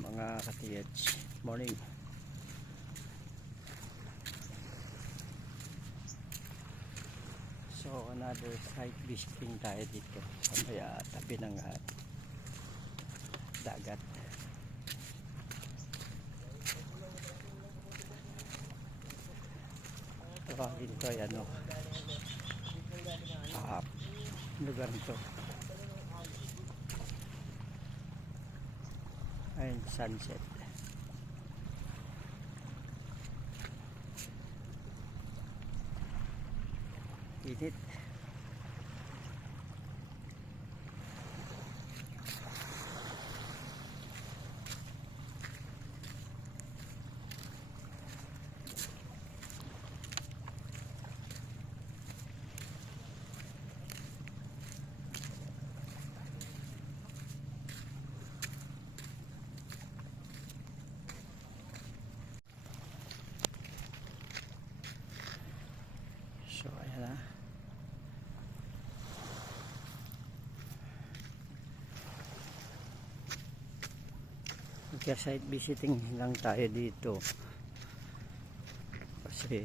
mga ka-TH. Morning. So another site visiting tayo dito sa may tabi ng dagat. Tawagin ko ay lugar nito. Ayun, sunset. Init. So ayan na. Site visiting lang tayo dito kasi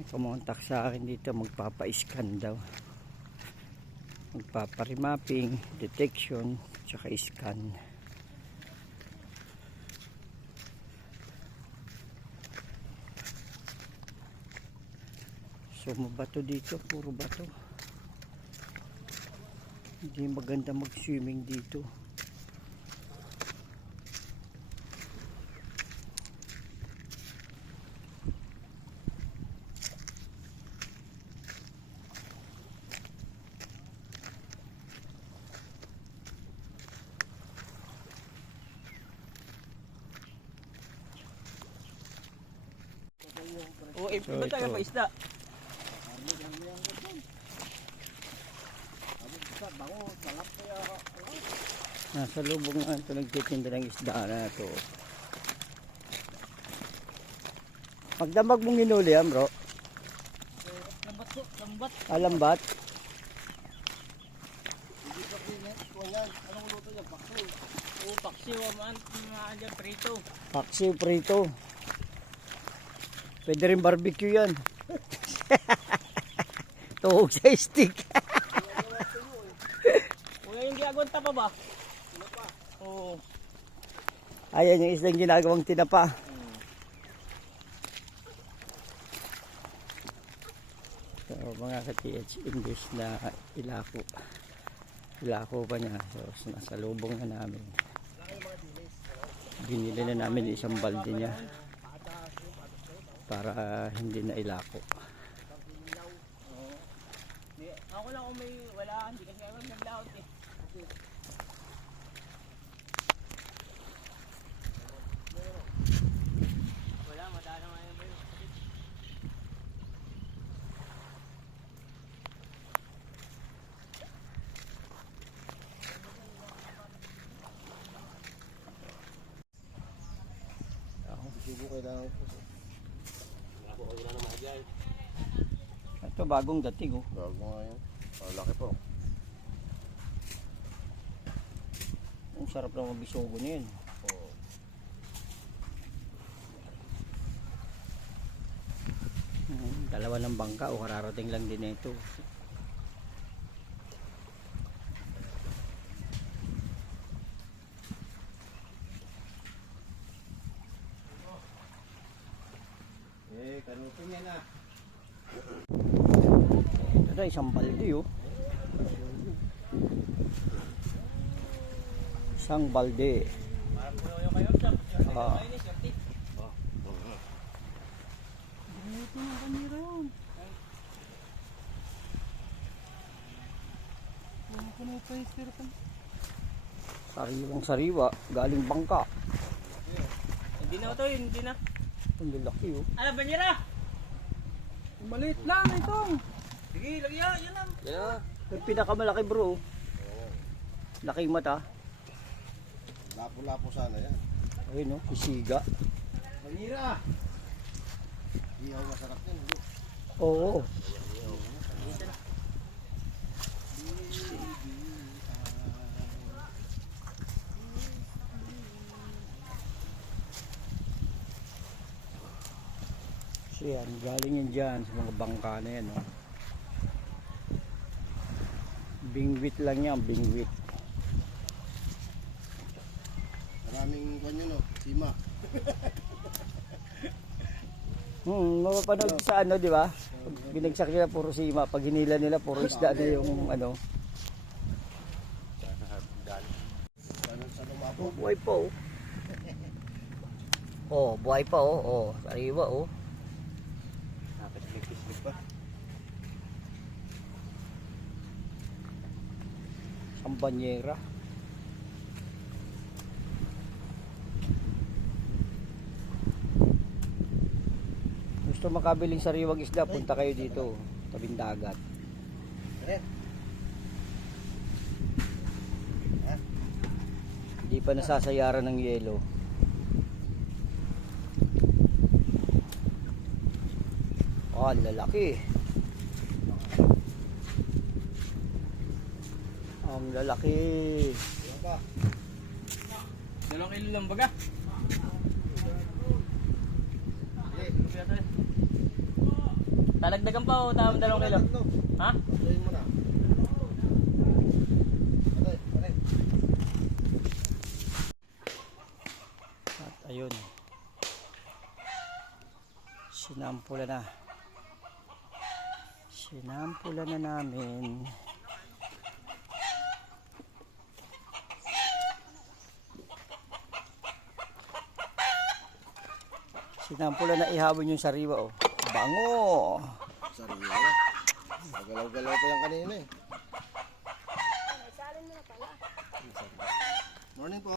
may kumontak sa akin dito, magpapa-scan daw, magpapa-remapping, detection tsaka scan. So mabato dito, puro bato. Hindi maganda mag-swimming dito. O, iba tayo pa isda. Nasa lubong na ito nagtitinda ng isda na ito. Magdamag mong hinuli yan, bro. Lambat po, lambat. Lambat. Anong luto niya? Paksiw. Oo, paksiw. Mga prito. Paksiw, prito. Pwede rin barbecue yan. Tuhog sa stick. Kuya, yung giagonta pa ba? Tinapa. Oo. Ayan yung islang ginagawang tinapa. So mga ka-TH, English na ilako. Ilako pa niya. So nasa lubong na namin. Binili na namin isang balde niya para hindi na ilako. Ako lang kung may wala, hindi kasi ako naglaot eh. Wala, madala nga yan ba yun? Sibo kailangan po. Ito bagong dating oh. Bago nga yan. Laki po. Ang sarap lang mabisugo na yun. Oo. Dalawa ng bangka o kararating lang din ito. Kanutin yan ah. Ito na isang balde oh. Isang balde. Parang puno yung kayo siya. Ah. Ito na kamera yun. Puno pa yung sirpan. Sariwang sariwa, galing bangka. Hindi na ito, hindi na. Ang laki oh. Ano, banyera? Maliit lang itong. Sige, lagyan, yan lang. Yan. Yung pinakamalaki bro. Laking mata. Lapo-lapo sana yan. Ayun oh, isiga. Manira! Ihaw masarap yan. Oo. Galing yan dyan sa mga bangka na yan. Oh. Bingwit lang yan, bingwit. Maraming kwan yun, oh. Sima. Mapapanood sa ano, di ba? Pag binagsak nila puro sima, pag hinila nila puro isda na yung ano. Sa lumapo. Oh, buhay pa oh. Oh, buhay pa oh. Oh, sariwa oh. Nakaslik-slik pa. Sambanyera. Gusto makabiling sariwang isda, punta kayo dito, tabing dagat. Red. Hindi pa nasasayaran ng yelo. Oh, ang lalaki. Ang lalaki. Yan pa. 2 kilo lang baga. Sige. Talagdagan pa o tama 2 kilo? Tatlo. Ha? Tatloyin mo na. Patay, patay. At ayun. Sinampula na. Sinampula na namin. Sinampula na ihabon yung sariwa oh. Bango! Sariwa yan. Magalaw-galaw pa yan kanina eh. Morning po.